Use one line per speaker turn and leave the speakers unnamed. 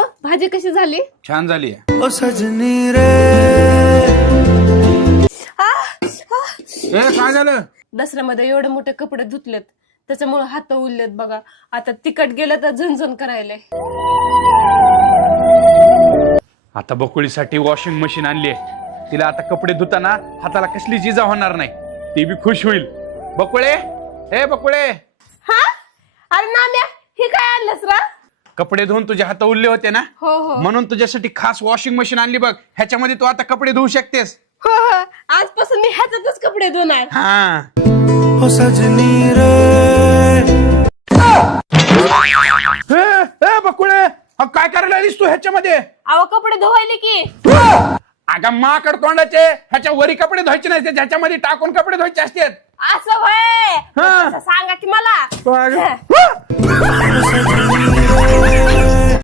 हो भाजी कशी झाली?
छान झाली
ओ सजनी रे.
ए काय झालं?
दसऱ्यामध्ये एवढे मोठे कपडे धुतलेत त्याच्यामुळे हात उरलेत बघा. आता तिकट गेलं तर झणझण करायला.
आता बकुळीसाठी वॉशिंग मशीन आणली आहे. तिला आता कपडे धुताना हाताला कसली जिजा होणार नाही. ती बी खुश होईल. बकुळे? हे बकुळे?
हा? अरे नाम्या हे काय आणलंस? रा
कपडे धुवून तुझे हात उरले होते ना?
हो हो.
म्हणून तुझ्यासाठी खास वॉशिंग मशीन आणली बघ. ह्याच्यामध्ये तू आता कपडे धुवू शकतेस.
हो हो. आजपासून मी ह्याच्यातच कपडे धुणार.
हा.
ओ सजनी रे.
ए, ए, बकुळे. हा, काय करायला आलीस तू ह्याच्यामध्ये?
अहो कपडे धुवायले की.
अगं माकड तोंडाचे. ह्याच्या वरी कपडे धुवायचे नाही ह्याच्यामध्ये टाकून कपडे धुवायचे असतात.
असं होय
हा.
सांगा की मला.